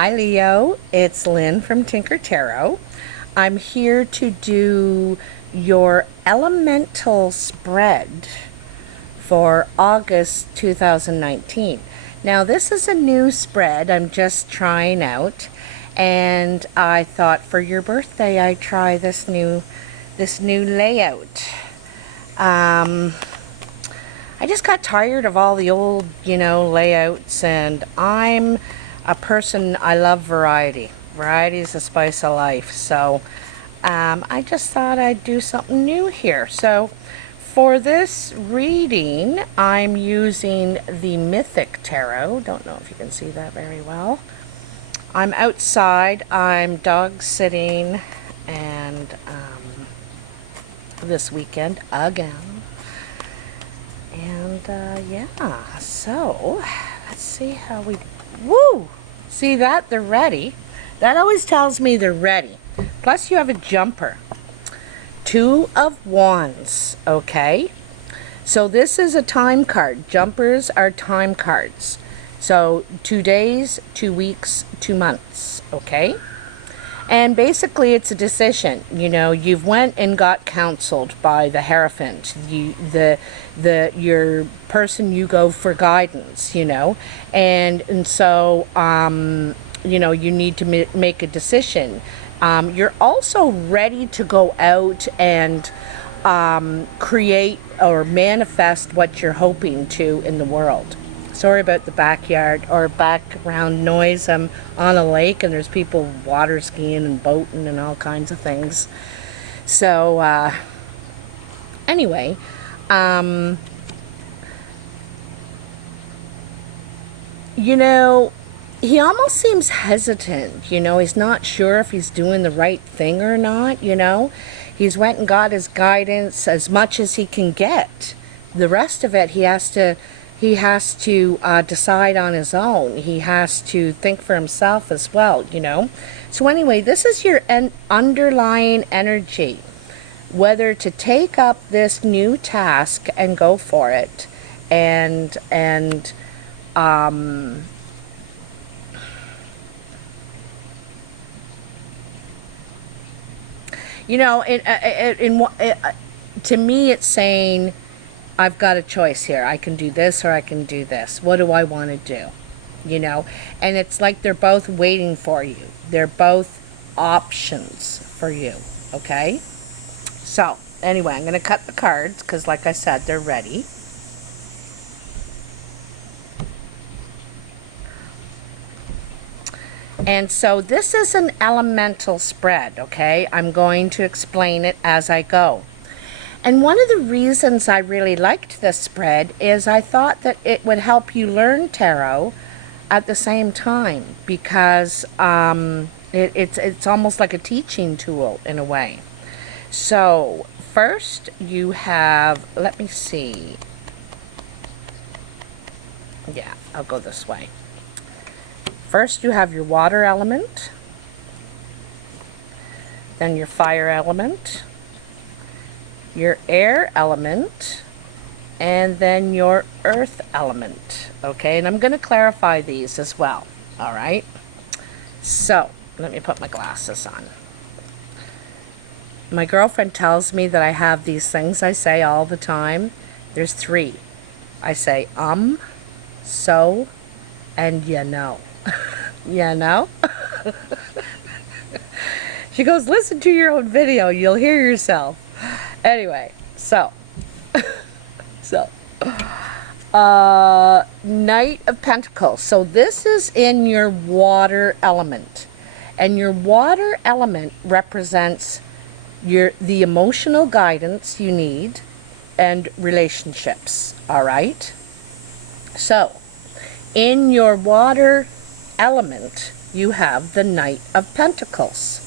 Hi Leo, it's Lynn from Tinker Tarot. I'm here to do your elemental spread for August 2019. Now this is a new spread I'm just trying out, and I thought for your birthday I'd try this new layout. I just got tired of all the old, layouts, and I'm a person, I love variety. Variety is the spice of life. So I just thought I'd do something new here. So for this reading, I'm using the Mythic Tarot. Don't know if you can see that very well. I'm outside, I'm dog sitting, and this weekend again. And yeah, so let's see how we, woo! See that? They're ready. That always tells me they're ready. Plus you have a jumper. 2 of Wands, okay? So this is a time card. Jumpers are time cards. So 2 days, 2 weeks, 2 months, okay? And basically it's a decision. You've went and got counseled by the Hierophant, your person you go for guidance, and so you need to make a decision. You're also ready to go out and create or manifest what you're hoping to in the world. Sorry about the backyard or background noise. I'm on a lake and there's people water skiing and boating and all kinds of things. So anyway, he almost seems hesitant. He's not sure if he's doing the right thing or not. He's went and got his guidance as much as he can get. The rest of it he has to decide on his own. He has to think for himself as well, So anyway, this is your underlying energy. Whether to take up this new task and go for it, and to me it's saying, I've got a choice here. I can do this or I can do this. What do I want to do? And it's like they're both waiting for you. They're both options for you, okay? So, anyway, I'm going to cut the cards because, like I said, they're ready. And so this is an elemental spread, okay? I'm going to explain it as I go. And one of the reasons I really liked this spread is I thought that it would help you learn tarot at the same time, because it's almost like a teaching tool in a way. So first you have, let me see. Yeah, I'll go this way. First you have your water element, then your fire element, your air element, and then your earth element, okay? And I'm going to clarify these as well, all right? So let me put my glasses on. My girlfriend tells me that I have these things I say all the time. There's 3. I say so, and you know. She goes, listen to your own video, you'll hear yourself. Anyway, so Knight of Pentacles. So this is in your water element, and your water element represents the emotional guidance you need and relationships, all right? So in your water element you have the Knight of Pentacles.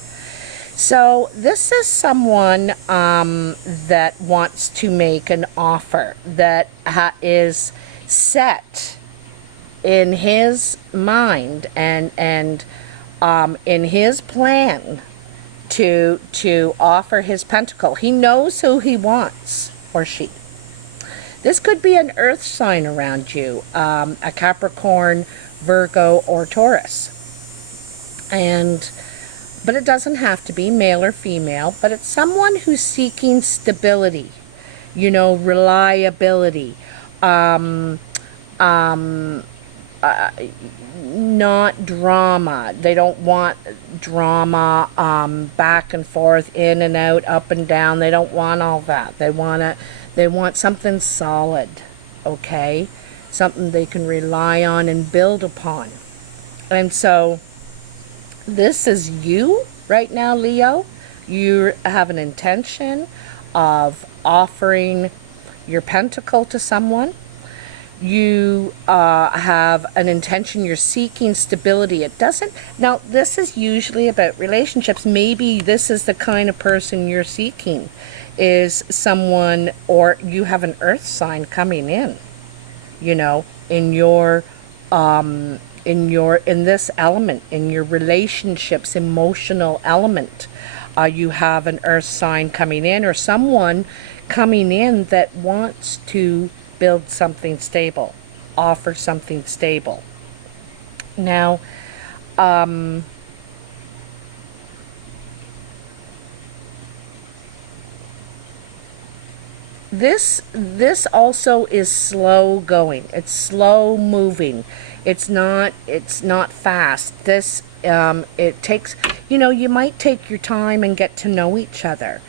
So this is someone that wants to make an offer that is set in his mind and in his plan to offer his pentacle. He knows who he wants, or she. This could be an earth sign around you, a Capricorn, Virgo, or Taurus. But it doesn't have to be male or female, but it's someone who's seeking stability, reliability, not drama. They don't want drama, back and forth, in and out, up and down. They don't want all that. They want something solid, okay? Something they can rely on and build upon. And so this is you right now, Leo. You have an intention of offering your pentacle to someone. You have an intention, you're seeking stability. It doesn't, now this is usually about relationships. Maybe this is the kind of person you're seeking, is someone, or you have an earth sign coming in, in your, in this element, in your relationships, emotional element. You have an earth sign coming in, or someone coming in that wants to build something stable, offer something stable. Now, this also is slow going. It's slow moving. It's not fast. This it takes, you might take your time and get to know each other,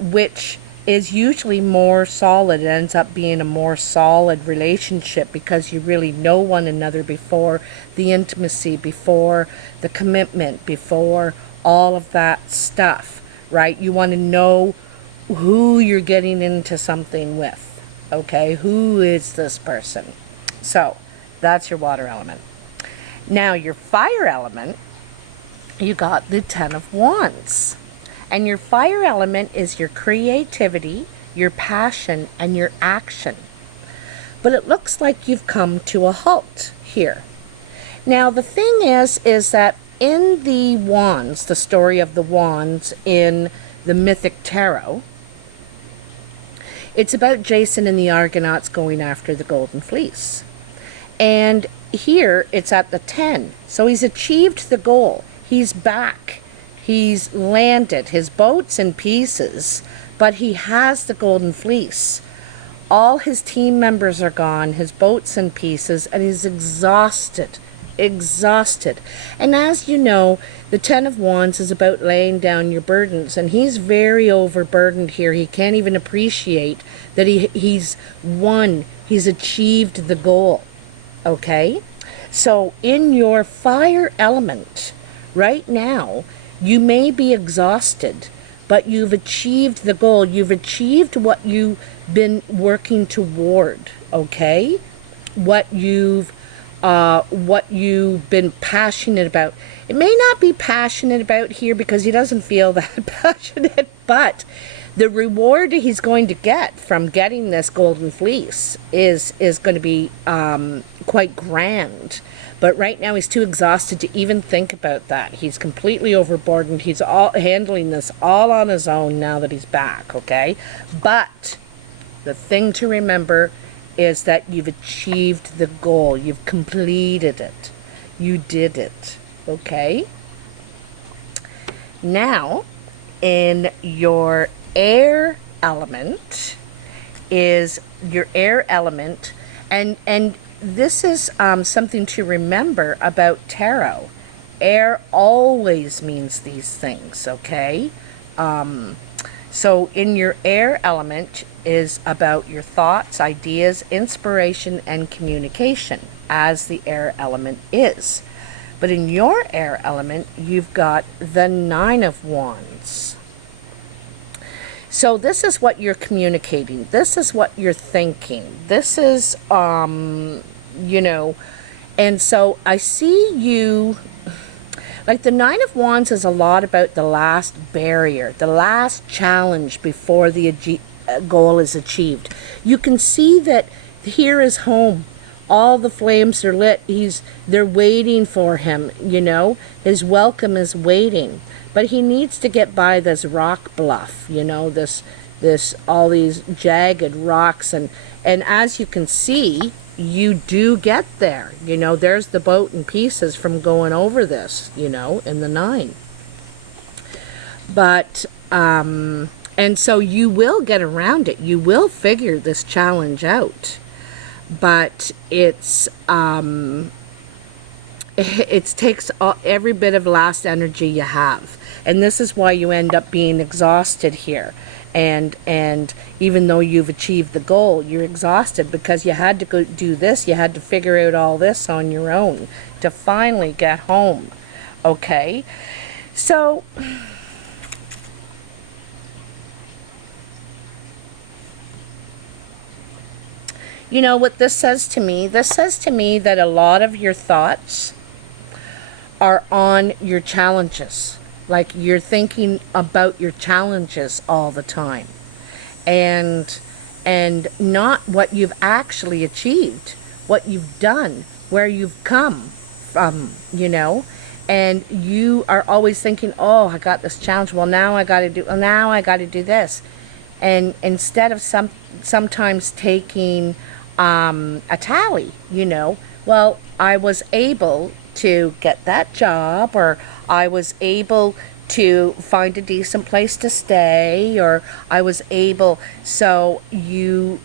which is usually more solid. It ends up being a more solid relationship because you really know one another before the intimacy, before the commitment, before all of that stuff, right? You want to know who you're getting into something with, okay? Who is this person? So that's your water element. Now your fire element, you got the Ten of Wands. And your fire element is your creativity, your passion, and your action. But it looks like you've come to a halt here. Now the thing is that in the wands, the story of the wands in the Mythic Tarot, it's about Jason and the Argonauts going after the Golden Fleece. And here it's at the 10. So he's achieved the goal. He's back. He's landed. His boat's in pieces, but he has the Golden Fleece. All his team members are gone. His boat's in pieces, and he's exhausted. And as you know, the Ten of Wands is about laying down your burdens, and he's very overburdened here. He can't even appreciate that he's won. He's achieved the goal. Okay? So in your fire element, right now, you may be exhausted, but you've achieved the goal. You've achieved what you've been working toward, okay? What you've been passionate about. It may not be passionate about here because he doesn't feel that passionate, but the reward he's going to get from getting this Golden Fleece is going to be quite grand. But right now he's too exhausted to even think about that. He's completely overburdened. He's all handling this all on his own now that he's back, okay? But the thing to remember is that you've achieved the goal. You've completed it. You did it, okay? Now, in your air element is your air element, and this is something to remember about tarot. Air always means these things, okay? So in your air element is about your thoughts, ideas, inspiration, and communication, as the air element is. But in your air element, you've got the Nine of Wands. So this is what you're communicating. This is what you're thinking. This is, and so I see you, like the Nine of Wands is a lot about the last barrier, the last challenge before the goal is achieved. You can see that here is home. All the flames are lit. They're waiting for him, His welcome is waiting. But he needs to get by this rock bluff, all these jagged rocks. And as you can see, you do get there. You know, there's the boat in pieces from going over this, you know, in the 9. But, and so you will get around it. You will figure this challenge out. But it takes every bit of last energy you have. And this is why you end up being exhausted here. And even though you've achieved the goal, you're exhausted because you had to go do this. You had to figure out all this on your own to finally get home. Okay? So you know what this says to me? This says to me that a lot of your thoughts are on your challenges. Like you're thinking about your challenges all the time. And not what you've actually achieved, what you've done, where you've come from, you know. And you are always thinking, oh, I got this challenge. Well, now I got to do this. And instead of sometimes taking a tally, you know, well, I was able to get that job, or I was able to find a decent place to stay, or I was able, so your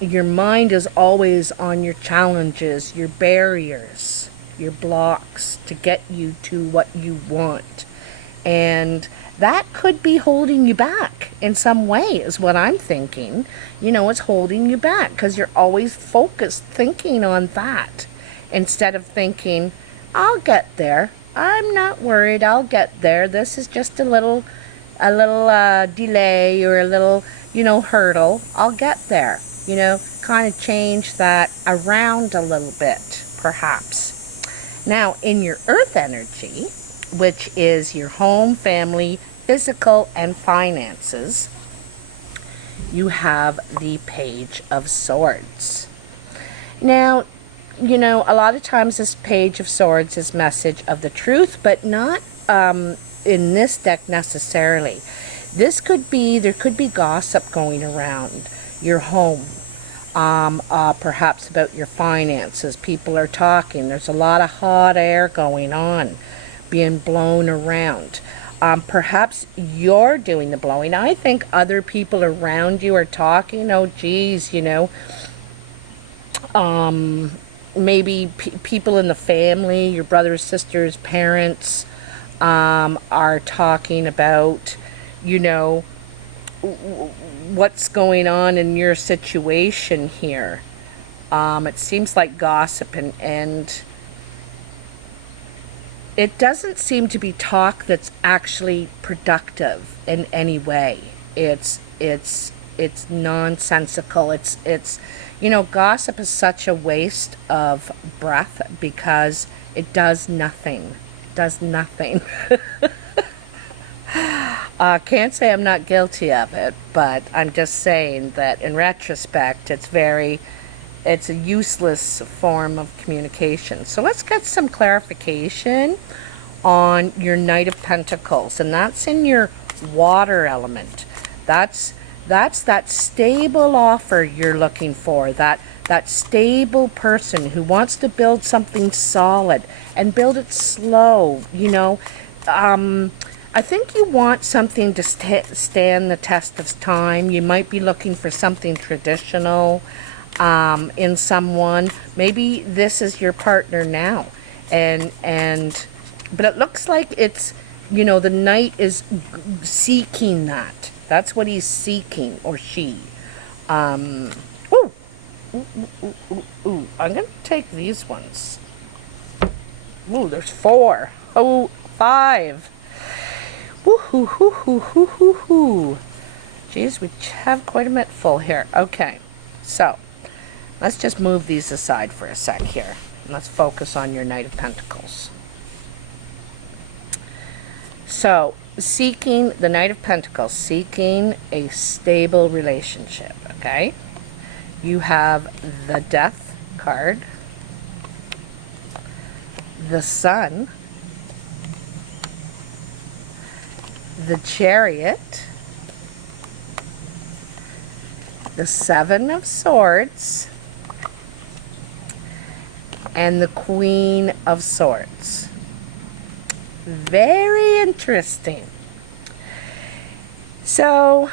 mind is always on your challenges, your barriers, your blocks to get you to what you want. And that could be holding you back in some way, is what I'm thinking. You know, it's holding you back because you're always focused thinking on that instead of thinking, I'll get there. I'm not worried. I'll get there. This is just a little delay or a little, you know, hurdle. I'll get there. You know, kind of change that around a little bit, perhaps. Now, in your earth energy, which is your home, family, physical, and finances, you have the Page of Swords. Now, you know, a lot of times this Page of Swords is message of the truth, but not in this deck necessarily. There could be gossip going around your home, perhaps about your finances. People are talking. There's a lot of hot air going on, being blown around. Perhaps you're doing the blowing. I think other people around you are talking. Oh, geez, you know, maybe people in the family, your brothers, sisters, parents, are talking about, you know, what's going on in your situation here. It seems like gossip, and it doesn't seem to be talk that's actually productive in any way. It's nonsensical. It's you know, gossip is such a waste of breath because it does nothing. It does nothing. Can't say I'm not guilty of it, but I'm just saying that in retrospect, it's a useless form of communication. So let's get some clarification on your Knight of Pentacles, and that's in your water element. That's that stable offer you're looking for, that stable person who wants to build something solid and build it slow, you know. I think you want something to stand the test of time. You might be looking for something traditional in someone. Maybe this is your partner now, but it looks like it's, you know, the Knight is seeking that. That's what he's seeking, or she. I'm gonna take these ones. Ooh, there's 4. Oh, 5. Woo-hoo, hoo, hoo, hoo, hoo, hoo. Geez, we have quite a bit full here. Okay, so let's just move these aside for a sec here. And let's focus on your Knight of Pentacles. So, seeking the Knight of Pentacles, seeking a stable relationship, okay? You have the Death card, the Sun, the Chariot, the Seven of Swords, and the Queen of Swords. Very interesting. So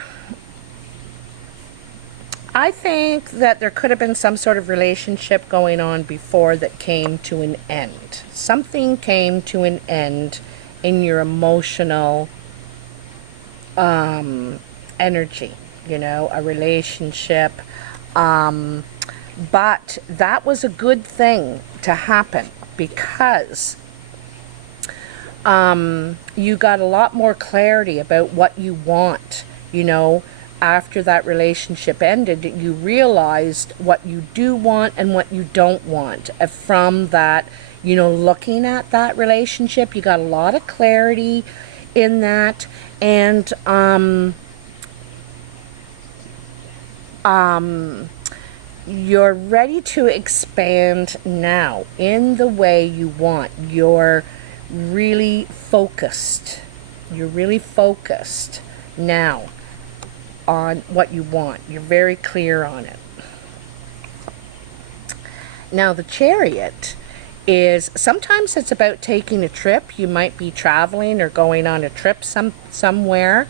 I think that there could have been some sort of relationship going on before that came to an end. Something came to an end in your emotional energy, you know, a relationship. But that was a good thing to happen because you got a lot more clarity about what you want, you know. After that relationship ended, you realized what you do want and what you don't want. From that, you know, looking at that relationship, you got a lot of clarity in that. And you're ready to expand now in the way you want. You're really focused. You're really focused now on what you want. You're very clear on it. Now the Chariot is, sometimes it's about taking a trip. You might be traveling or going on a trip somewhere.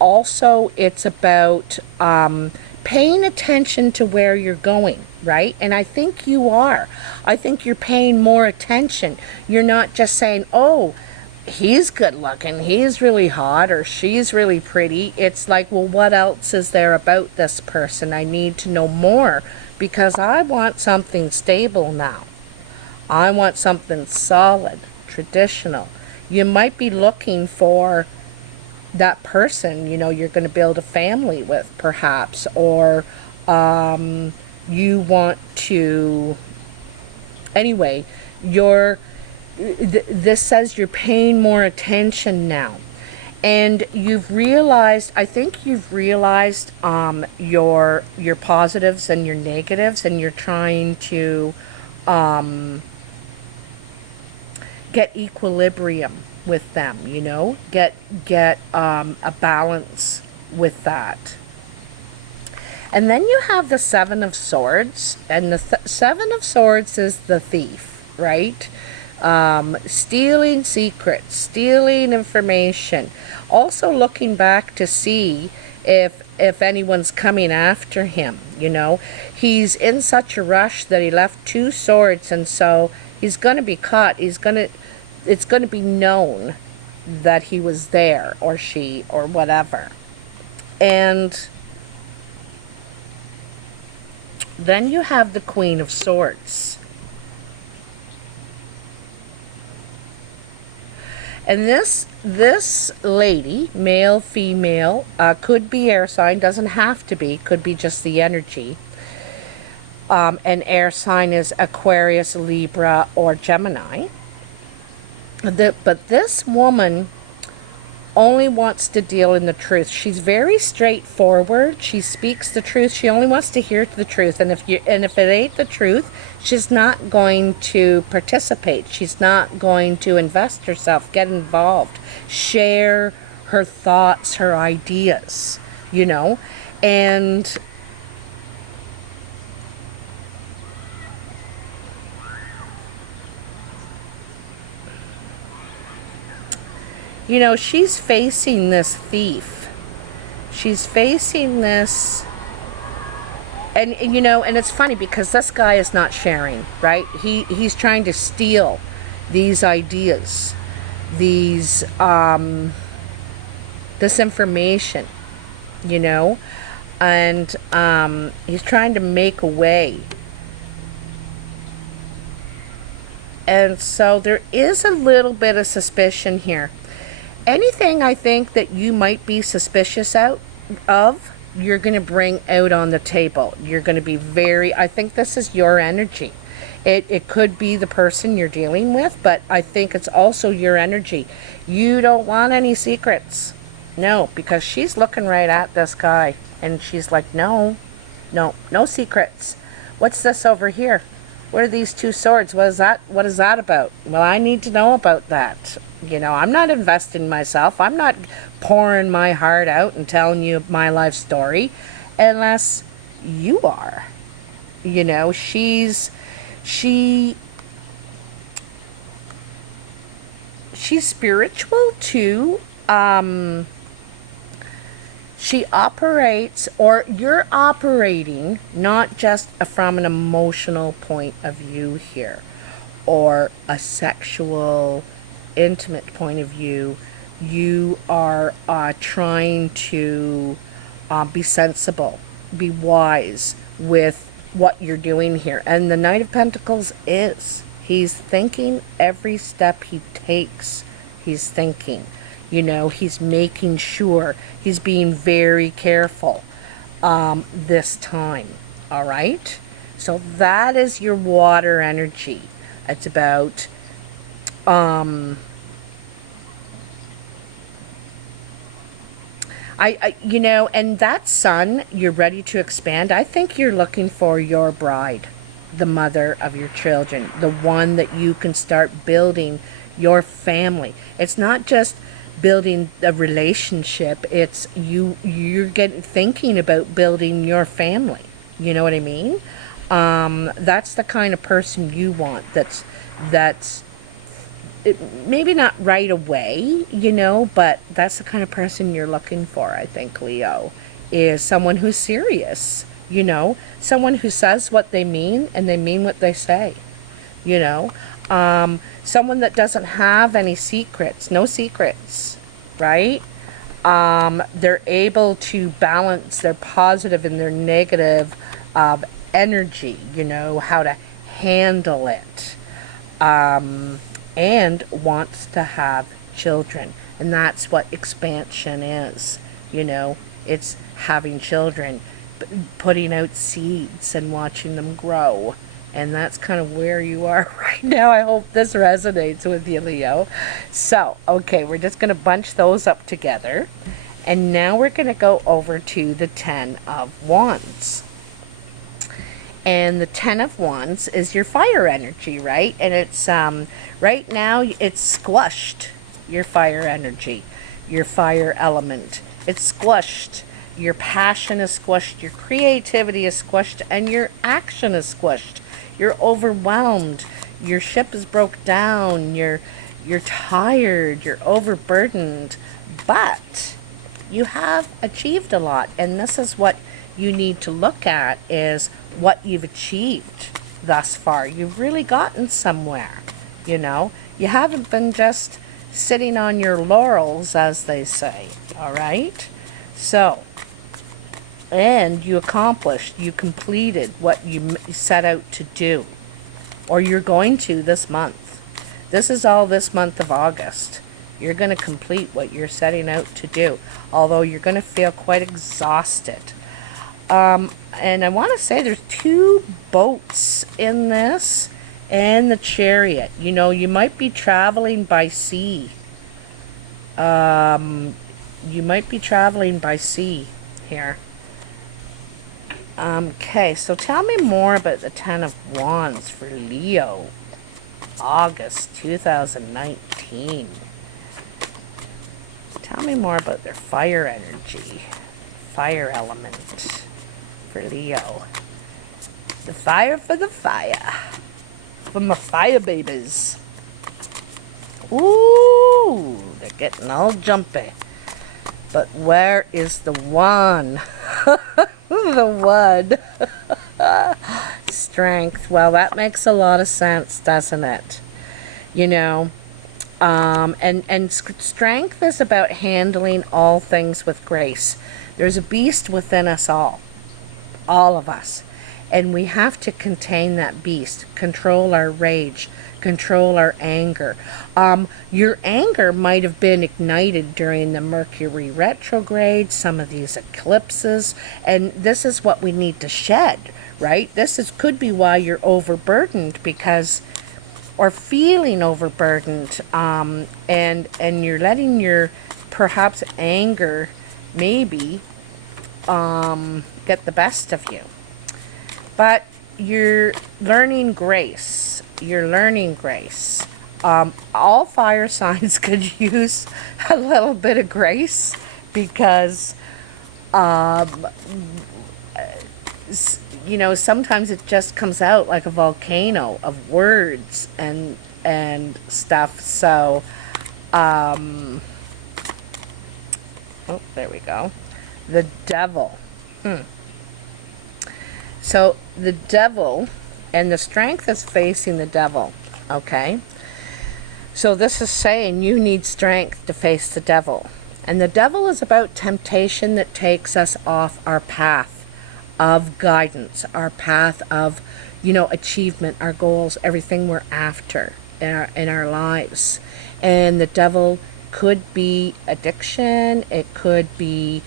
Also, it's about paying attention to where you're going, right? And I think you are. I think you're paying more attention. You're not just saying, oh, he's good looking, he's really hot, or she's really pretty. It's like, well, what else is there about this person? I need to know more because I want something stable now. I want something solid, traditional. You might be looking for that person, you know, you're going to build a family with, perhaps, or you want to, anyway, this says you're paying more attention now. And you've realized, I think you've realized your positives and your negatives, and you're trying to get equilibrium with them, you know, get a balance with that. And then you have the Seven of Swords, and the Seven of Swords is the thief, right? Stealing secrets, stealing information, also looking back to see if anyone's coming after him, you know. He's in such a rush that he left 2 swords, and so he's going to be caught. It's going to be known that he was there, or she, or whatever. And then you have the Queen of Swords. And this lady, male, female, could be air sign, doesn't have to be, could be just the energy. An air sign is Aquarius, Libra, or Gemini. But this woman only wants to deal in the truth. She's very straightforward. She speaks the truth. She only wants to hear the truth. And if it ain't the truth, she's not going to participate. She's not going to invest herself, get involved, share her thoughts, her ideas, you know. And you know, she's facing this thief. She's facing this, and you know, and it's funny because this guy is not sharing, right? He's trying to steal these ideas, these this information, you know, and he's trying to make a way. And so there is a little bit of suspicion here. Anything I think that you might be suspicious of, you're going to bring out on the table. You're going to be very, I think this is your energy. It could be the person you're dealing with, but I think it's also your energy. You don't want any secrets. No, because she's looking right at this guy, and she's like, no secrets. What's this over here? What are these 2 swords? What is that about? Well, I need to know about that. You know, I'm not investing myself. I'm not pouring my heart out and telling you my life story unless you are. You know, she's She's spiritual too. She operates, or you're operating, not just from an emotional point of view here, or a sexual, intimate point of view. You are trying to be sensible, be wise with what you're doing here. And the Knight of Pentacles he's thinking every step he takes. He's thinking, he's making sure, he's being very careful this time. All right? So that is your water energy. It's about and that sun, you're ready to expand. I think you're looking for your bride, the mother of your children, the one that you can start building your family. It's not just building a relationship, it's you're thinking about building your family. You know what I mean? That's the kind of person you want. That's maybe not right away, but that's the kind of person you're looking for, I think, Leo, is someone who's serious, someone who says what they mean and they mean what they say, someone that doesn't have any secrets, no secrets, right? They're able to balance their positive and their negative energy, how to handle it. And wants to have children. And that's what expansion is. It's having children, putting out seeds and watching them grow. And that's kind of where you are right now. I hope this resonates with you, Leo. So, okay, we're just going to bunch those up together. And now we're going to go over to the Ten of Wands. And the Ten of Wands is your fire energy, right? And it's, right now, it's squashed, your fire energy, your fire element. It's squashed. Your passion is squashed. Your creativity is squashed. And your action is squashed. You're overwhelmed. Your ship is broke down. You're tired. You're overburdened. But you have achieved a lot. And this is what you need to look at, is what you've achieved thus far. You've really gotten somewhere, You haven't been just sitting on your laurels, as they say, all right? So, and you accomplished, you completed what you set out to do, or you're going to this month. This is all this month of August. You're going to complete what you're setting out to do, although you're going to feel quite exhausted. And I want to say there's 2 boats in this and the Chariot. You might be traveling by sea. You might be traveling by sea here. Okay, so tell me more about the Ten of Wands for Leo, August 2019. Tell me more about their fire energy, fire element for Leo. The fire for the fire. For my fire babies. Ooh, they're getting all jumpy. But where is the one? The one. Strength. Well, that makes a lot of sense, doesn't it? And strength is about handling all things with grace. There's a beast within us all of us. And we have to contain that beast, control our rage, control our anger. Your anger might have been ignited during the Mercury retrograde, some of these eclipses, and this is what we need to shed, right? Could be why you're overburdened, or feeling overburdened, and you're letting your perhaps anger maybe get the best of you. But you're learning grace. You're learning grace. All fire signs could use a little bit of grace, because you know, sometimes it just comes out like a volcano of words and stuff. So, oh, there we go. The devil. So the devil, and the strength is facing the devil, okay? So this is saying you need strength to face the devil. And the devil is about temptation that takes us off our path of guidance, our path of, you know, achievement, our goals, everything we're after in our lives. And the devil could be addiction, it could be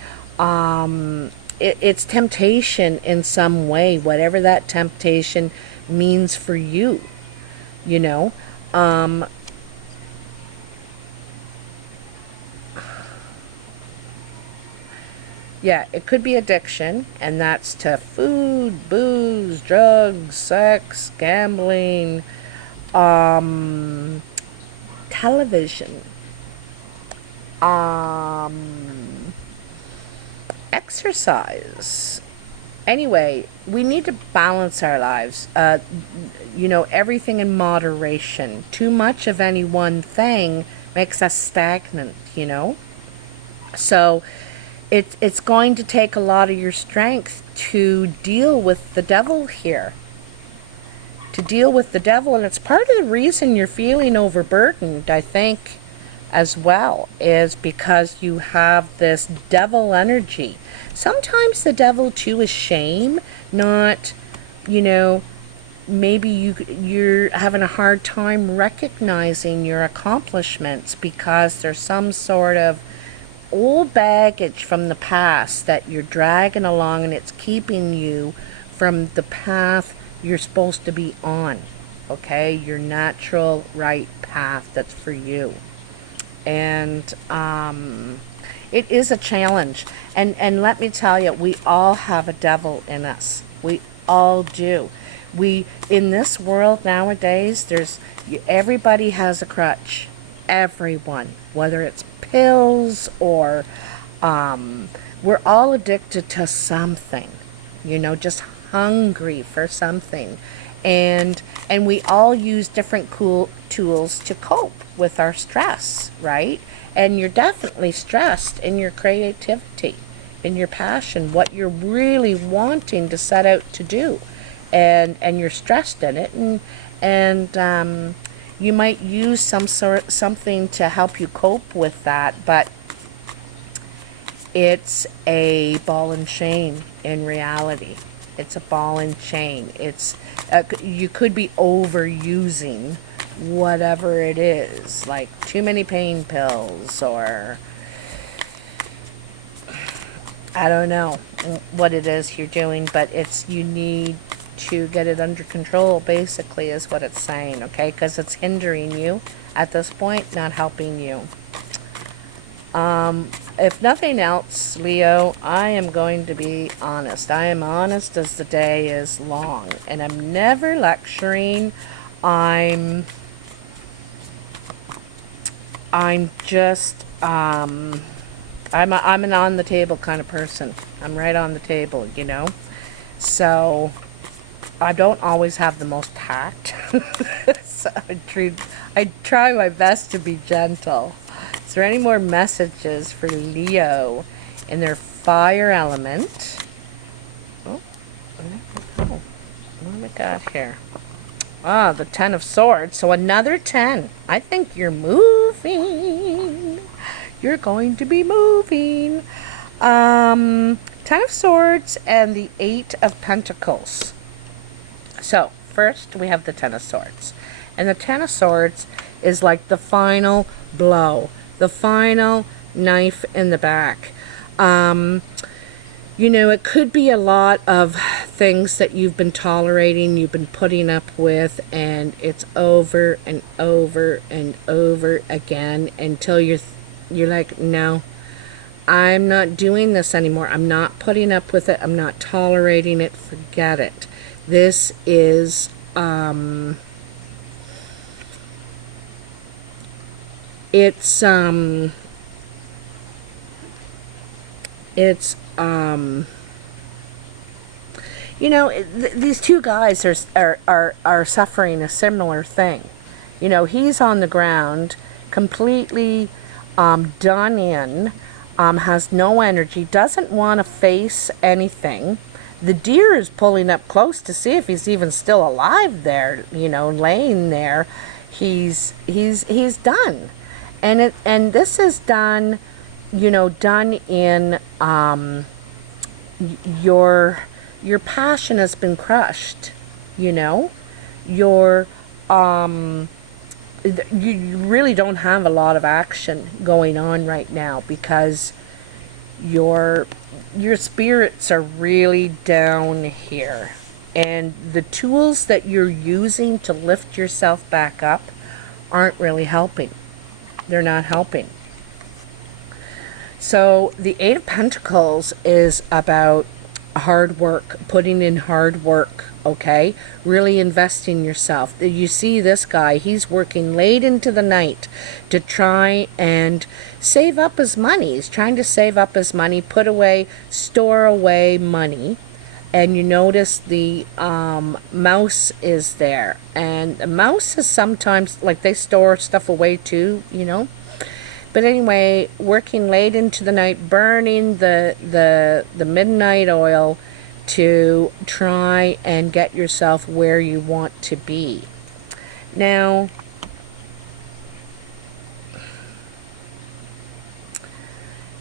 it's temptation in some way, whatever that temptation means for you, you know. Yeah, it could be addiction, and that's to food, booze, drugs, sex, gambling, television, exercise. Anyway, we need to balance our lives. You know, everything in moderation. Too much of any one thing makes us stagnant, you know. So it's going to take a lot of your strength to deal with the devil here. To deal with the devil, and it's part of the reason you're feeling overburdened, I think, as well, is because you have this devil energy. Sometimes the devil too is shame, not, you know, maybe you're having a hard time recognizing your accomplishments because there's some sort of old baggage from the past that you're dragging along, and it's keeping you from the path you're supposed to be on, okay? Your natural right path that's for you. And it is a challenge, and let me tell you, we all have a devil in us. We all do. We, in this world nowadays, everybody has a crutch. Everyone, whether it's pills or we're all addicted to something, you know, just hungry for something, and we all use different cool tools to cope with our stress, right? And you're definitely stressed in your creativity, in your passion, what you're really wanting to set out to do, and you're stressed in it, and you might use something to help you cope with that, but it's a ball and chain in reality. It's a ball and chain. It's you could be overusing whatever it is, like too many pain pills, or I don't know what it is you're doing, but you need to get it under control, basically, is what it's saying, okay? Because it's hindering you at this point, not helping you. If nothing else, Leo, I am going to be honest. I am honest as the day is long, and I'm never lecturing. I'm just I'm an on the table kind of person. I'm right on the table, you know. So I don't always have the most tact. So I try my best to be gentle. Is there any more messages for Leo in their fire element? Oh, what do we got here? Ah, the 10 of Swords. So another 10. I think you're moving. You're going to be moving. 10 of Swords and the 8 of Pentacles. So, first we have the 10 of Swords. And the 10 of Swords is like the final blow. The final knife in the back. You know, it could be a lot of things that you've been tolerating, you've been putting up with, and it's over and over and over again until you're like, no, I'm not doing this anymore. I'm not putting up with it. I'm not tolerating it. Forget it. This is, You know, these two guys are suffering a similar thing. You know, he's on the ground, completely done in, has no energy, doesn't want to face anything. The deer is pulling up close to see if he's even still alive there, you know, laying there. He's done. And this is done, you know, done in your passion has been crushed, you know. You really don't have a lot of action going on right now because your spirits are really down here, and the tools that you're using to lift yourself back up aren't really helping. They're not helping. So the Eight of Pentacles is about hard work, putting in hard work, okay? Really investing yourself. You see this guy, he's working late into the night to try and save up his money. He's trying to save up his money, put away, store away money. And you notice the mouse is there. And the mouse is sometimes, like, they store stuff away too, you know? But anyway, working late into the night, burning the midnight oil to try and get yourself where you want to be. Now,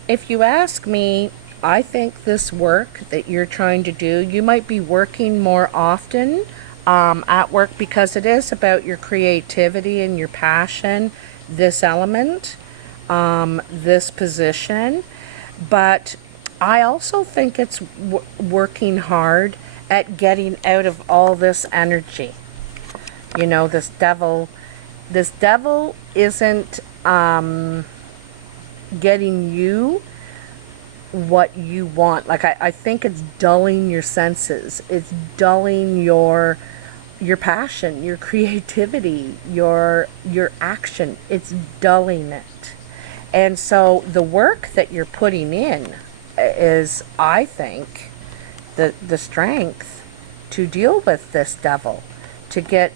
if you ask me, I think this work that you're trying to do, you might be working more often at work because it is about your creativity and your passion, this element. This position, but I also think it's working hard at getting out of all this energy. You know, this devil isn't getting you what you want. Like, I think it's dulling your senses. It's dulling your passion, your creativity, your action. It's dulling it. And so the work that you're putting in is, I think, the strength to deal with this devil, to get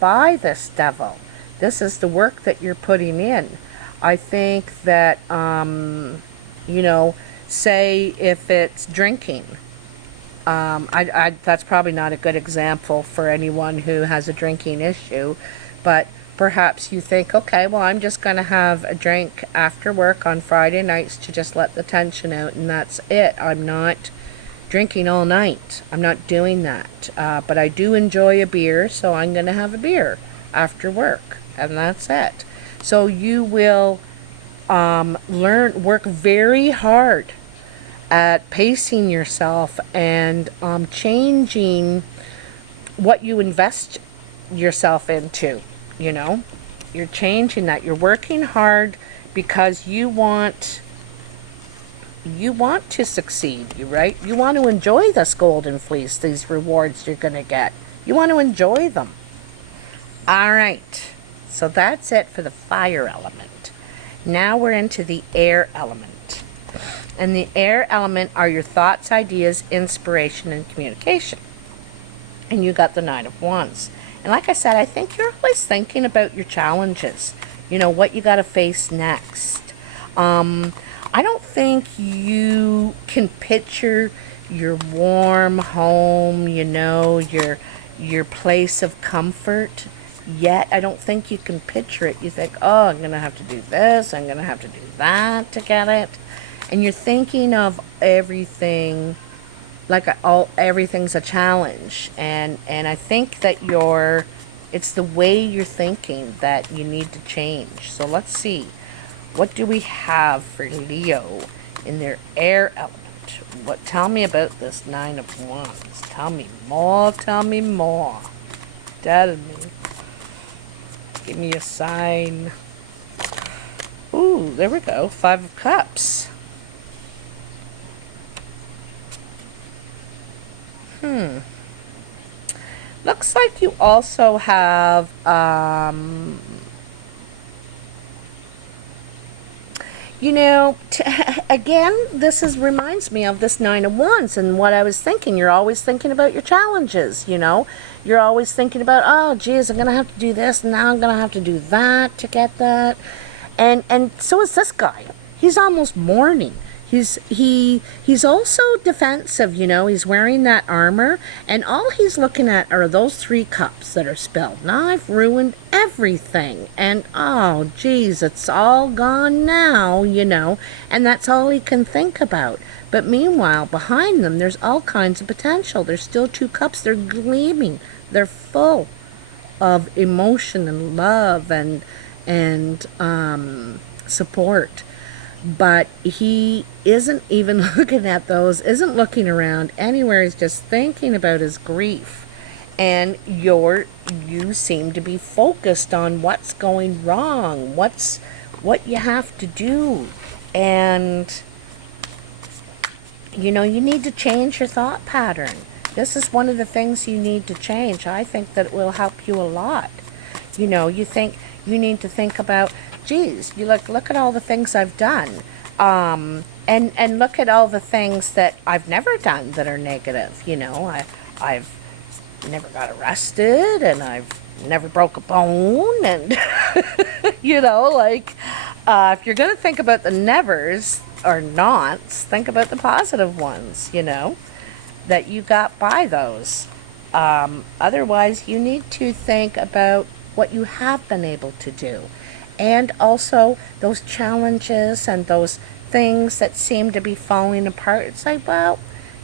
by this devil. This is the work that you're putting in. I think that, you know, say if it's drinking, that's probably not a good example for anyone who has a drinking issue, but perhaps you think, okay, well, I'm just going to have a drink after work on Friday nights to just let the tension out, and that's it. I'm not drinking all night. I'm not doing that. But I do enjoy a beer, so I'm going to have a beer after work, and that's it. So you will work very hard at pacing yourself and changing what you invest yourself into. You know, you're changing that. You're working hard because you want to succeed, right? You want to enjoy this golden fleece, these rewards you're going to get. You want to enjoy them. All right. So that's it for the fire element. Now we're into the air element. And the air element are your thoughts, ideas, inspiration, and communication. And you got the Nine of Wands. And like I said, I think you're always thinking about your challenges. You know, what you got to face next. I don't think you can picture your warm home, you know, your place of comfort yet. I don't think you can picture it. You think, oh, I'm going to have to do this, I'm going to have to do that to get it. And you're thinking of everything like everything's a challenge, and I think that it's the way you're thinking that you need to change. So let's see, what do we have for Leo in their air element? Tell me about this Nine of Wands. Tell me more. Tell me more. Tell me. Give me a sign. Ooh, there we go. Five of Cups. Looks like you also You know, again, reminds me of this Nine of Wands and what I was thinking. You're always thinking about your challenges, you know. You're always thinking about, oh, geez, I'm going to have to do this, and now I'm going to have to do that to get that. And so is this guy. He's almost mourning. He's also defensive, you know. He's wearing that armor, and all he's looking at are those 3 cups that are spilled. Now I've ruined everything, and oh geez, it's all gone now, you know, and that's all he can think about. But meanwhile, behind them, there's all kinds of potential. There's still 2 cups. They're gleaming. They're full of emotion and love and support. But he isn't even looking at those, isn't looking around anywhere. He's just thinking about his grief. And you seem to be focused on what's going wrong, what you have to do. And, you know, you need to change your thought pattern. This is one of the things you need to change. I think that it will help you a lot. You know, you need to think about, geez, you look at all the things I've done, and look at all the things that I've never done that are negative. You know, I've never got arrested, and I've never broke a bone, and you know, like, if you're gonna think about the nevers or nots, think about the positive ones. You know, that you got by those. Otherwise, you need to think about what you have been able to do. And also those challenges and those things that seem to be falling apart. It's like, well,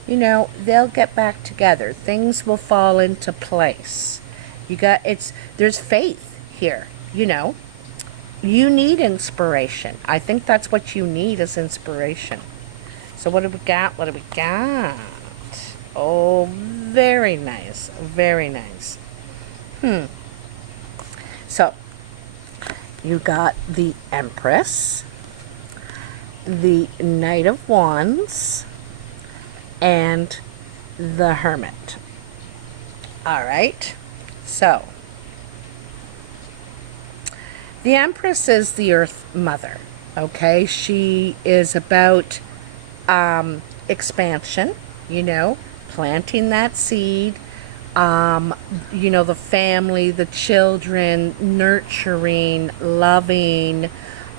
you know, they'll get back together. Things will fall into place. There's faith here, you know. You need inspiration. I think that's what you need, is inspiration. So what do we got? What do we got? Oh, very nice. Very nice. So, you got the Empress, the Knight of Wands, and the Hermit. All right. So, the Empress is the Earth Mother. Okay, she is about expansion. You know, planting that seed. You know, the family, the children, nurturing, loving,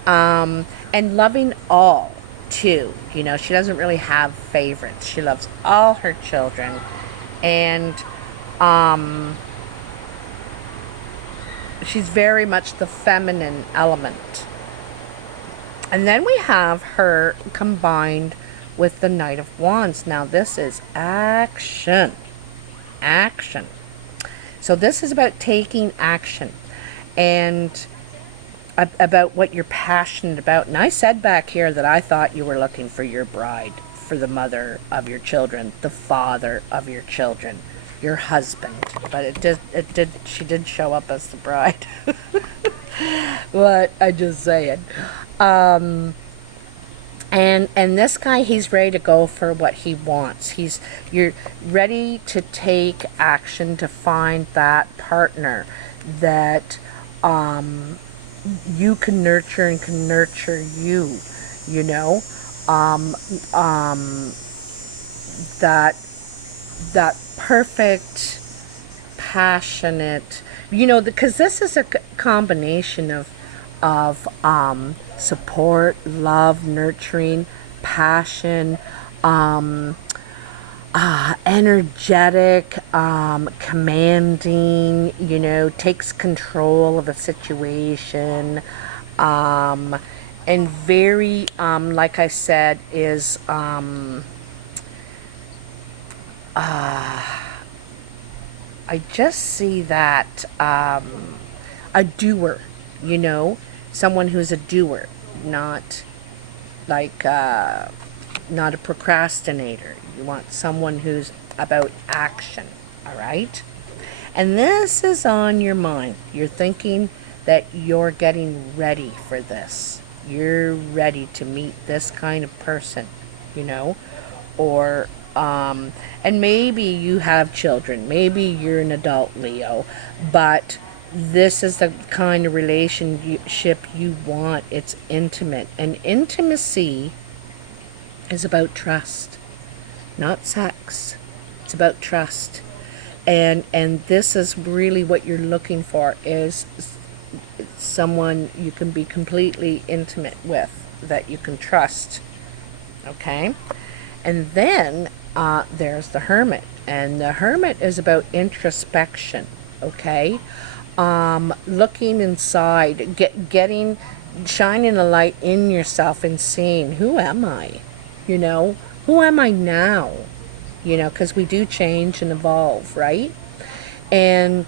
and loving all too. You know, she doesn't really have favorites. She loves all her children, and she's very much the feminine element. And then we have her combined with the Knight of Wands. Now this is action. So this is about taking action and about what you're passionate about. And I said back here that I thought you were looking for your bride, for the mother of your children, the father of your children, your husband. But she did show up as the bride. But I just saying. And this guy, he's ready to go for what he wants. You're ready to take action to find that partner that you can nurture and can nurture you. You know, that perfect, passionate. You know, because this is a combination of support, love, nurturing, passion, energetic, commanding, you know, takes control of a situation, and very, like I said, is, I just see that, a doer, you know, someone who's a doer, not like, not a procrastinator. You want someone who's about action, all right? And this is on your mind. You're thinking that you're getting ready for this. You're ready to meet this kind of person, you know? Or, and maybe you have children. Maybe you're an adult Leo, but this is the kind of relationship you want. It's intimate. And intimacy is about trust, not sex. It's about trust. And this is really what you're looking for, is someone you can be completely intimate with, that you can trust. Okay? And then there's the Hermit. And the Hermit is about introspection. Okay? Looking inside, shining a light in yourself and seeing, who am I? You know, who am I now? You know, because we do change and evolve, right? And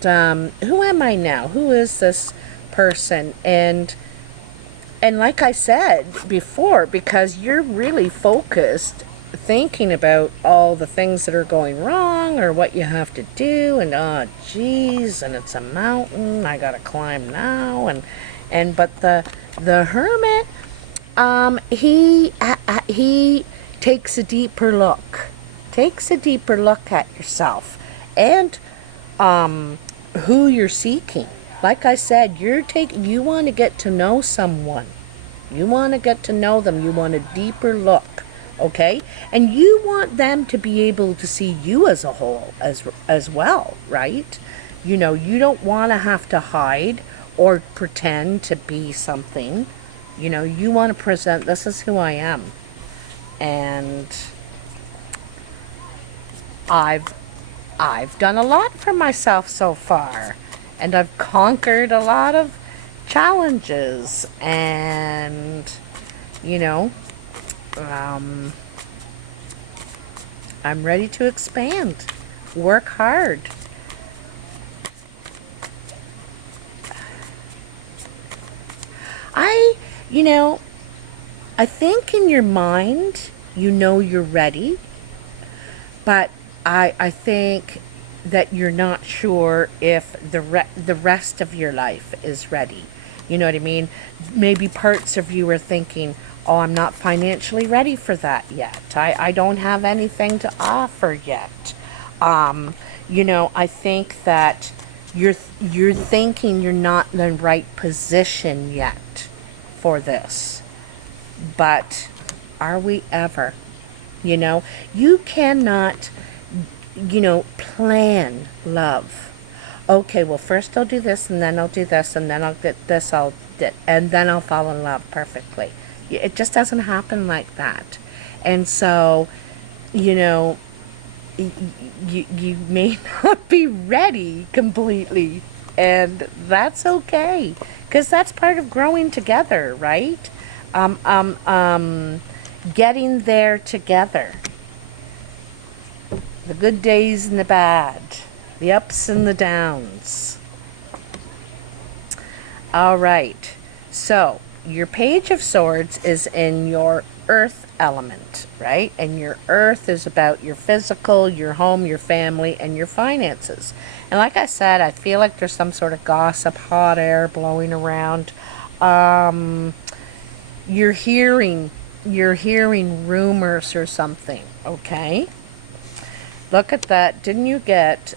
who am I now? Who is this person? And like I said before, because you're really focused thinking about all the things that are going wrong or what you have to do, and oh geez, and it's a mountain I gotta climb now, and but the Hermit, he takes a deeper look at yourself and who you're seeking. Like I said, you want to get to know someone. You want to get to know them. You want a deeper look, okay? And you want them to be able to see you as a whole as well, right? You know, you don't want to have to hide or pretend to be something. You know, you want to present, this is who I am. And I've done a lot for myself so far. And I've conquered a lot of challenges, and you know, I'm ready to expand, work hard. I think in your mind, you know you're ready, but I think that you're not sure if the rest of your life is ready. You know what I mean? Maybe parts of you are thinking, oh, I'm not financially ready for that yet. I don't have anything to offer yet. You know, I think that you're thinking you're not in the right position yet for this. But are we ever? You know, you cannot, you know, plan love. Okay, well, first I'll do this, and then I'll do this, and then I'll get this, and then I'll fall in love perfectly. It just doesn't happen like that. And so, you know, you may not be ready completely, and that's okay, because that's part of growing together, right? Getting there together. The good days and the bad, the ups and the downs. All right, so your Page of Swords is in your earth element, right? And your earth is about your physical, your home, your family, and your finances. And like I said, I feel like there's some sort of gossip, hot air blowing around. You're hearing rumors or something, okay? Look at that. Didn't you get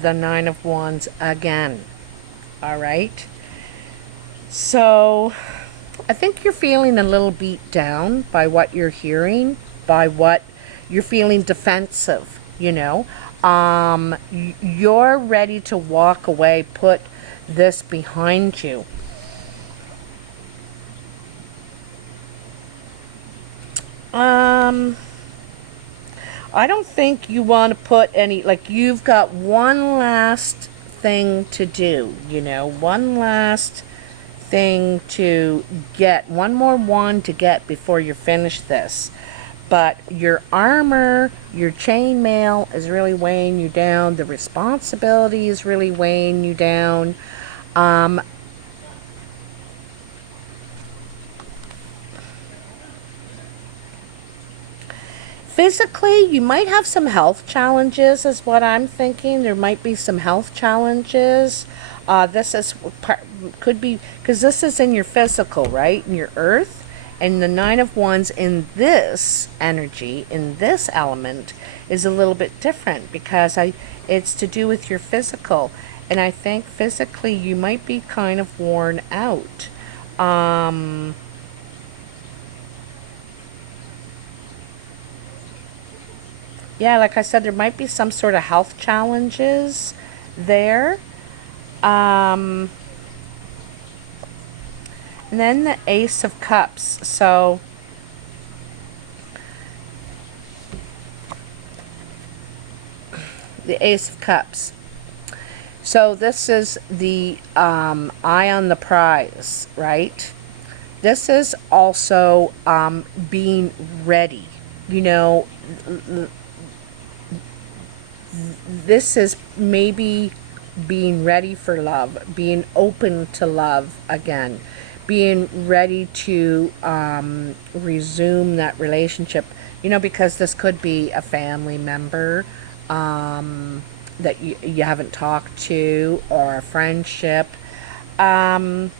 the Nine of Wands again? All right. So I think you're feeling a little beat down by what you're hearing, by what you're feeling defensive, you know. You're ready to walk away, put this behind you. I don't think you want to put any, like, you've got one last thing to do, you know, one last thing to get, one more wand to get before you're finished this. But your armor, your chainmail is really weighing you down. The responsibility is really weighing you down. Physically, you might have some health challenges, is what I'm thinking. There might be some health challenges. Could be, because this is in your physical, right? In your earth. And the Nine of Wands in this energy, in this element, is a little bit different, because it's to do with your physical. And I think physically you might be kind of worn out. Yeah, like I said, there might be some sort of health challenges there. And then the Ace of Cups. So the Ace of Cups. So this is the eye on the prize, right? This is also being ready. You know, this is maybe being ready for love, being open to love again, being ready to resume that relationship, you know, because this could be a family member that you haven't talked to, or a friendship. Um,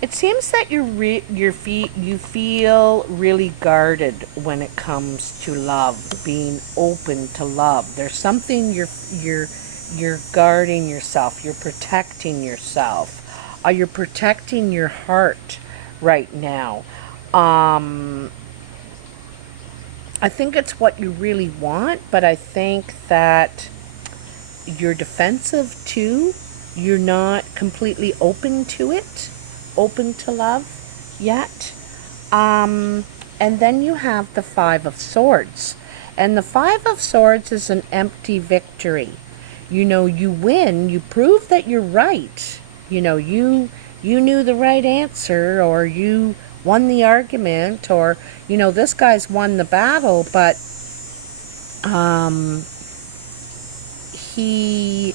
It seems that you feel really guarded when it comes to love, being open to love. There's something you're guarding yourself. You're protecting yourself. You're protecting your heart right now. Um, I think it's what you really want, but I think that you're defensive too. You're not completely open to it, open to love yet. And then you have the Five of Swords. And the Five of Swords is an empty victory. You know, you win, you prove that you're right. You know, you knew the right answer, or you won the argument, or, you know, this guy's won the battle, but he,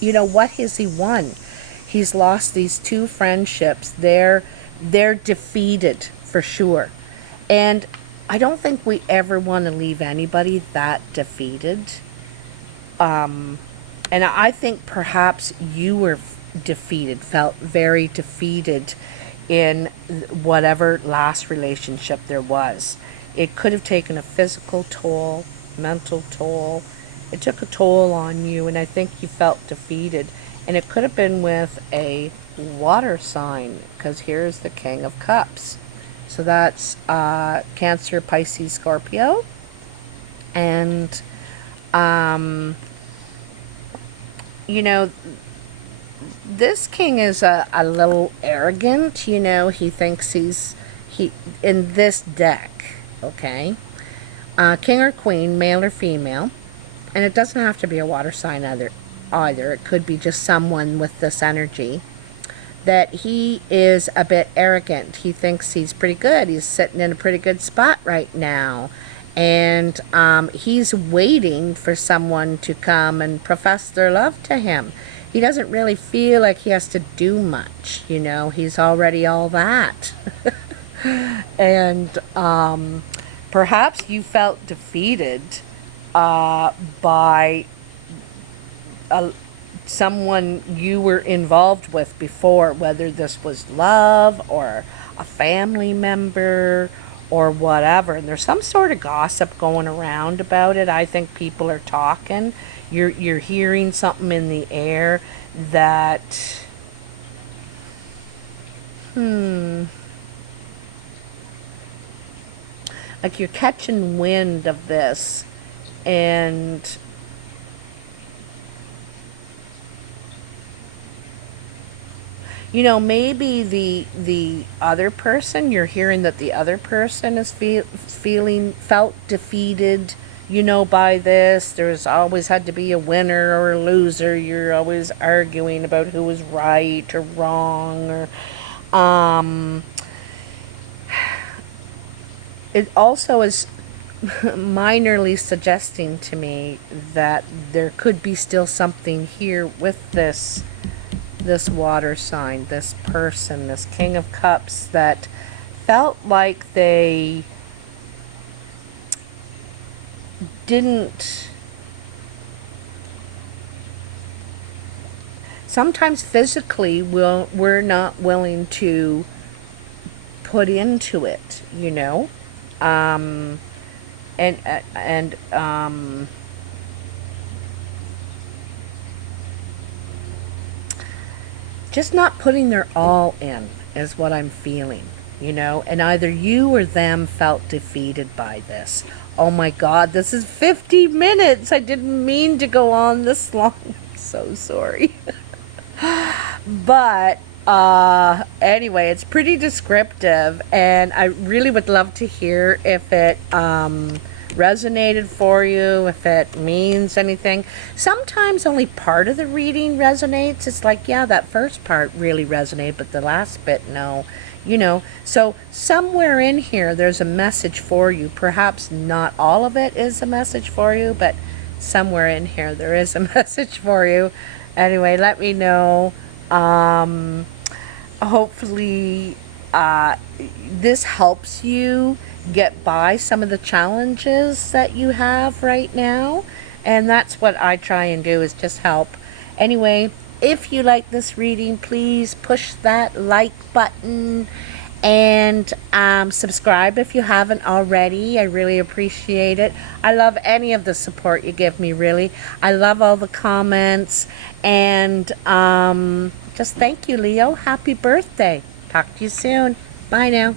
you know, what has he won? He's lost these two friendships. They're defeated for sure. And I don't think we ever want to leave anybody that defeated. And I think perhaps you were defeated, felt very defeated in whatever last relationship there was. It could have taken a physical toll, mental toll. It took a toll on you, and I think you felt defeated. And it could have been with a water sign, because here's the King of Cups. So that's Cancer, Pisces, Scorpio. And, you know, this king is a little arrogant. You know, he thinks he in this deck, okay? King or queen, male or female. And it doesn't have to be a water sign either. It could be just someone with this energy. That he is a bit arrogant. He thinks he's pretty good. He's sitting in a pretty good spot right now. And he's waiting for someone to come and profess their love to him. He doesn't really feel like he has to do much. You know, he's already all that. And perhaps you felt defeated by someone you were involved with before, whether this was love or a family member or whatever. And there's some sort of gossip going around about it. I think people are talking. You're hearing something in the air that like you're catching wind of this, and you know, maybe the other person, you're hearing that the other person is felt defeated, you know, by this. There's always had to be a winner or a loser. You're always arguing about who was right or wrong, or it also is minorly suggesting to me that there could be still something here with this water sign, this person, this King of Cups, that felt like they didn't sometimes physically we're not willing to put into it, you know. And just not putting their all in is what I'm feeling, you know. And either you or them felt defeated by this. Oh my God, this is 50 minutes. I didn't mean to go on this long. I'm so sorry. But anyway, it's pretty descriptive, and I really would love to hear if it resonated for you, if it means anything. Sometimes only part of the reading resonates. It's like, yeah, that first part really resonated, but the last bit, no. You know, so somewhere in here there's a message for you. Perhaps not all of it is a message for you, but somewhere in here there is a message for you. Anyway, let me know. Hopefully this helps you get by some of the challenges that you have right now, and that's what I try and do, is just help. Anyway, if you like this reading, please push that like button and subscribe if you haven't already. I really appreciate it. I love any of the support you give me, really. I love all the comments, and just thank you, Leo. Happy birthday. Talk to you soon. Bye now.